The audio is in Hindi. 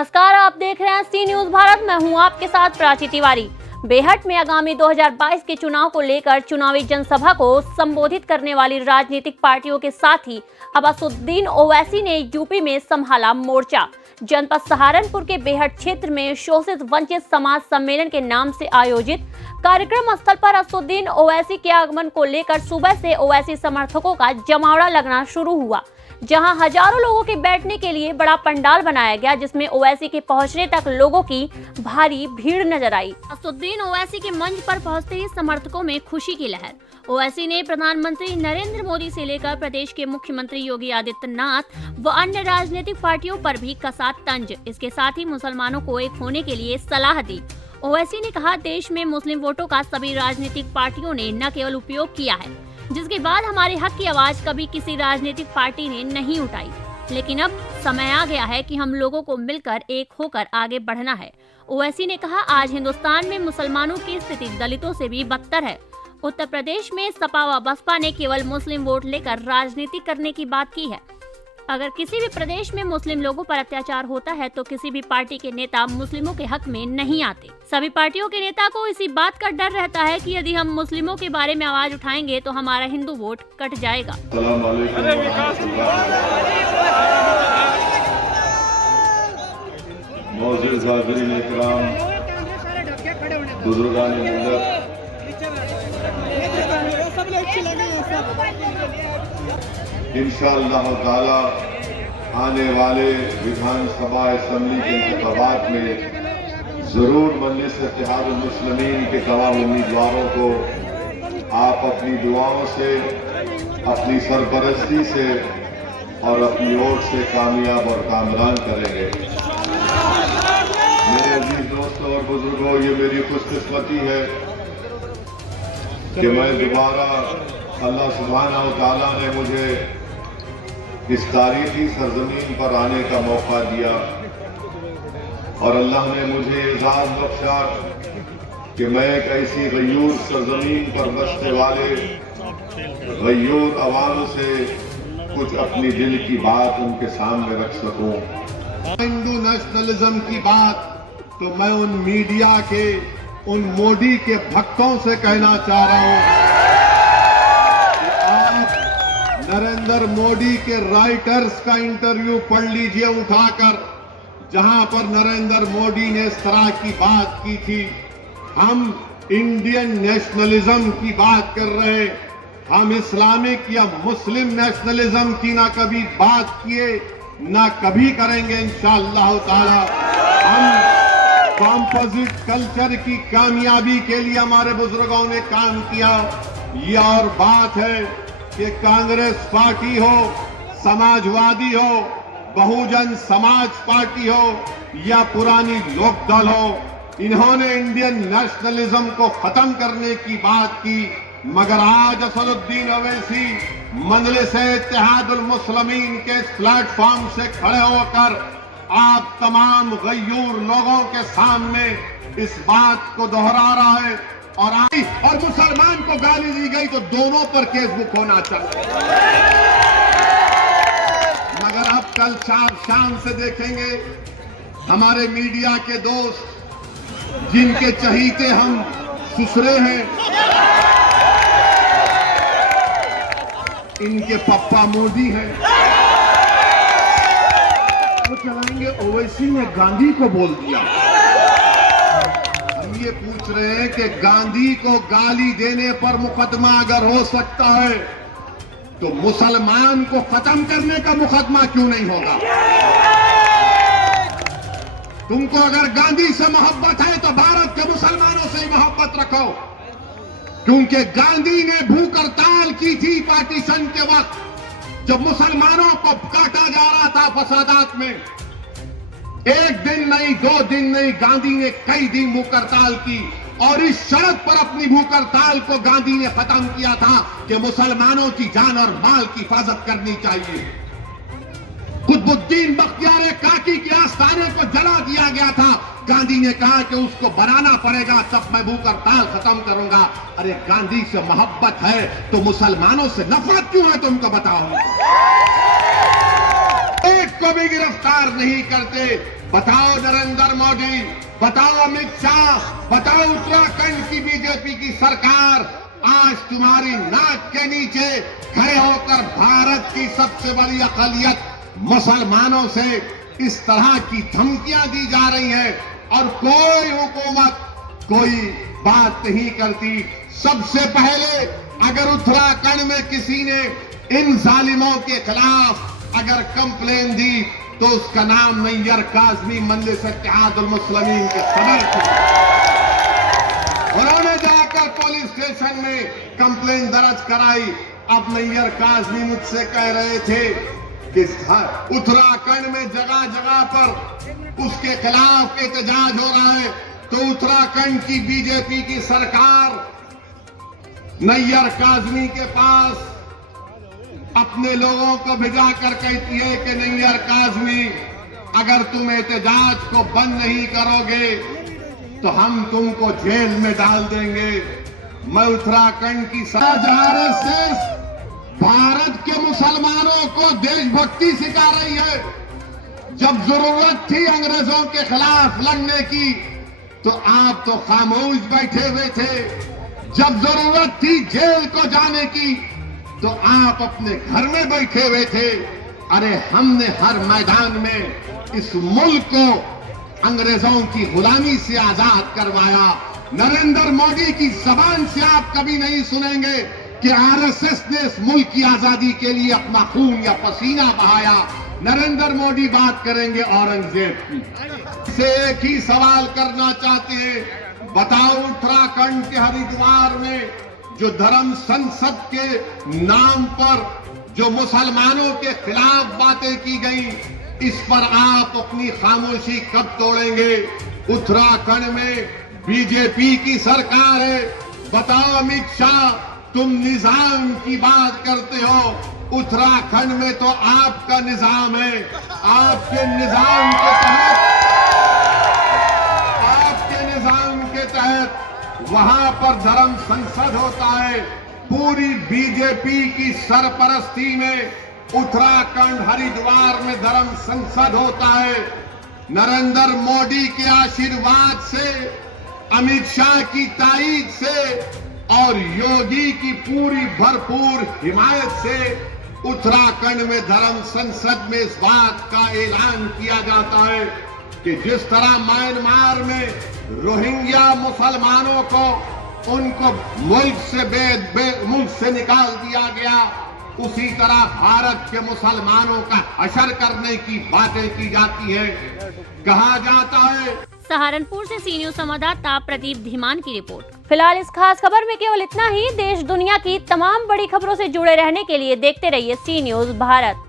नमस्कार, आप देख रहे हैं सी न्यूज भारत। मैं हूं आपके साथ प्राची तिवारी। बेहट में आगामी 2022 के चुनाव को लेकर चुनावी जनसभा को संबोधित करने वाली राजनीतिक पार्टियों के साथ ही अब असदुद्दीन ओवैसी ने यूपी में संभाला मोर्चा। जनपद सहारनपुर के बेहट क्षेत्र में शोषित वंचित समाज सम्मेलन के नाम से आयोजित कार्यक्रम स्थल पर असदुद्दीन ओवैसी के आगमन को लेकर सुबह से ओवैसी समर्थकों का जमावड़ा लगना शुरू हुआ, जहां हजारों लोगों के बैठने के लिए बड़ा पंडाल बनाया गया, जिसमें ओवैसी के पहुंचने तक लोगों की भारी भीड़ नजर आई। असदुद्दीन ओवैसी के मंच पर पहुंचते ही समर्थकों में खुशी की लहर। ओवैसी ने प्रधानमंत्री नरेंद्र मोदी से लेकर प्रदेश के मुख्यमंत्री योगी आदित्यनाथ व अन्य राजनीतिक पार्टियों पर भी कसा तंज। इसके साथ ही मुसलमानों को एक होने के लिए सलाह दी। ओवैसी ने कहा, देश में मुस्लिम वोटों का सभी राजनीतिक पार्टियों ने न केवल उपयोग किया है, जिसके बाद हमारे हक की आवाज कभी किसी राजनीतिक पार्टी ने नहीं उठाई, लेकिन अब समय आ गया है कि हम लोगों को मिलकर एक होकर आगे बढ़ना है। ओवैसी ने कहा, आज हिंदुस्तान में मुसलमानों की स्थिति दलितों से भी बदतर है। उत्तर प्रदेश में सपा व बसपा ने केवल मुस्लिम वोट लेकर राजनीति करने की बात की है। अगर किसी भी प्रदेश में मुस्लिम लोगों पर अत्याचार होता है तो किसी भी पार्टी के नेता मुस्लिमों के हक में नहीं आते। सभी पार्टियों के नेता को इसी बात का डर रहता है कि यदि हम मुस्लिमों के बारे में आवाज उठाएंगे तो हमारा हिंदू वोट कट जाएगा। इंशाअल्लाह ताला आने वाले विधानसभा असेंबली के इंतखाबात में जरूर मजलिस इत्तेहादुल मुस्लिमीन के तमाम उम्मीदवारों को आप अपनी दुआओं से, अपनी सरपरस्ती से और अपनी ओर से कामयाब और कामरान करेंगे। मेरे अजीज दोस्तों और बुजुर्गों, ये मेरी खुशकिस्मती है कि मैं दोबारा अल्लाह सुब्हानहू व तआला ने मुझे इस तारीखी सरजमीन पर आने का मौका दिया और अल्लाह ने मुझे एजाज बख्शा कि मैं एक ऐसी गयूर सरजमीन पर बसने वाले गयूर अवाम से कुछ अपनी दिल की बात उनके सामने रख सकूं। हिंदू नेशनलिज्म की बात तो मैं उन मीडिया के, उन मोदी के भक्तों से कहना चाह रहा हूं। नरेंद्र मोदी के राइटर्स का इंटरव्यू पढ़ लीजिए उठाकर, जहां पर नरेंद्र मोदी ने इस तरह की बात की थी। हम इंडियन नेशनलिज्म की बात कर रहे हैं, हम इस्लामिक या मुस्लिम नेशनलिज्म की ना कभी बात किए ना कभी करेंगे। इंशाअल्लाह ताला हम कॉम्पोजिट कल्चर की कामयाबी के लिए हमारे बुजुर्गों ने काम किया। ये और बात है कि कांग्रेस पार्टी हो, समाजवादी हो, बहुजन समाज पार्टी हो या पुरानी लोकदल हो, इन्होंने इंडियन नेशनलिज्म को खत्म करने की बात की। मगर आज असदुद्दीन ओवैसी मजलिस इत्तेहादुल मुस्लिमीन के इस प्लेटफॉर्म से खड़े होकर आप तमाम गयूर लोगों के सामने इस बात को दोहरा रहा है और मुसलमान को गाली दी गई तो दोनों पर केस बुक होना चाहिए। मगर अब कल शाम से देखेंगे हमारे मीडिया के दोस्त, जिनके चहीते हम सुसरे हैं, इनके पप्पा मोदी हैं, वो चलाएंगे ओवैसी ने गांधी को बोल दिया। ये पूछ रहे हैं कि गांधी को गाली देने पर मुकदमा अगर हो सकता है तो मुसलमान को खत्म करने का मुकदमा क्यों नहीं होगा? तुमको अगर गांधी से मोहब्बत है तो भारत के मुसलमानों से ही मोहब्बत रखो, क्योंकि गांधी ने भूख हड़ताल की थी पार्टीशन के वक्त, जब मुसलमानों को काटा जा रहा था फसादात में। एक दिन नहीं, 2 दिन नहीं, गांधी ने कई दिन भूख हड़ताल की और इस शर्त पर अपनी भूख हड़ताल को गांधी ने खत्म किया था कि मुसलमानों की जान और माल की हिफाजत करनी चाहिए। कुतुबुद्दीन बख्तियार काकी के आस्थाने को जला दिया गया था, गांधी ने कहा कि उसको बनाना पड़ेगा, तब मैं भूख हड़ताल खत्म करूंगा। अरे गांधी से मोहब्बत है तो मुसलमानों से नफरत क्यों है तुमको बताओ? एक को भी गिरफ्तार नहीं करते, बताओ नरेंद्र मोदी, बताओ अमित शाह, बताओ उत्तराखंड की बीजेपी की सरकार आज तुम्हारी नाक के नीचे खड़े होकर भारत की सबसे बड़ी अक़लियत मुसलमानों से इस तरह की धमकियां दी जा रही हैं और कोई हुकूमत कोई बात नहीं करती। सबसे पहले अगर उत्तराखंड में किसी ने इन जालिमों के खिलाफ अगर कंप्लेन दी तो उसका नाम नैयर काज़मी मजलिस इत्तेहादुल मुस्लिमीन के सदर थे। उन्होंने जाकर पुलिस स्टेशन में कंप्लेन दर्ज कराई। अब नैयर काज़मी मुझसे कह रहे थे कि उत्तराखंड में जगह जगह पर उसके खिलाफ एहतजाज हो रहा है, तो उत्तराखंड की बीजेपी की सरकार नैयर काज़मी के पास अपने लोगों को भिजा कर कहती है कि नैयर काज़मी, अगर तुम एहतजाज को बंद नहीं करोगे तो हम तुमको जेल में डाल देंगे। मैं उत्तराखंड की आरएसएस भारत के मुसलमानों को देशभक्ति सिखा रही है। जब जरूरत थी अंग्रेजों के खिलाफ लड़ने की तो आप तो खामोश बैठे हुए थे। जब जरूरत थी जेल को जाने की तो आप अपने घर में बैठे हुए थे। अरे हमने हर मैदान में इस मुल्क को अंग्रेजों की गुलामी से आजाद करवाया। नरेंद्र मोदी की जबान से आप कभी नहीं सुनेंगे कि आरएसएस ने इस मुल्क की आजादी के लिए अपना खून या पसीना बहाया। नरेंद्र मोदी बात करेंगे औरंगजेब की। से एक ही सवाल करना चाहते हैं, बताओ उत्तराखंड के हरिद्वार में जो धर्म संसद के नाम पर जो मुसलमानों के खिलाफ बातें की गई, इस पर आप अपनी खामोशी कब तोड़ेंगे? उत्तराखंड में बीजेपी की सरकार है। बताओ अमित शाह, तुम निजाम की बात करते हो, उत्तराखंड में तो आपका निजाम है। आपके निजाम के तहत वहां पर धर्म संसद होता है। पूरी बीजेपी की सरपरस्ती में उत्तराखंड हरिद्वार में धर्म संसद होता है। नरेंद्र मोदी के आशीर्वाद से, अमित शाह की ताईद से और योगी की पूरी भरपूर हिमायत से उत्तराखंड में धर्म संसद में इस बात का ऐलान किया जाता है कि जिस तरह म्यांमार में रोहिंग्या मुसलमानों को उनको मुल्क से निकाल दिया गया, उसी तरह भारत के मुसलमानों का हशर करने की बातें की जाती है। कहा जाता है। सहारनपुर से सी न्यूज संवाददाता प्रदीप धीमान की रिपोर्ट। फिलहाल इस खास खबर में केवल इतना ही। देश दुनिया की तमाम बड़ी खबरों से जुड़े रहने के लिए देखते रहिए सी न्यूज भारत।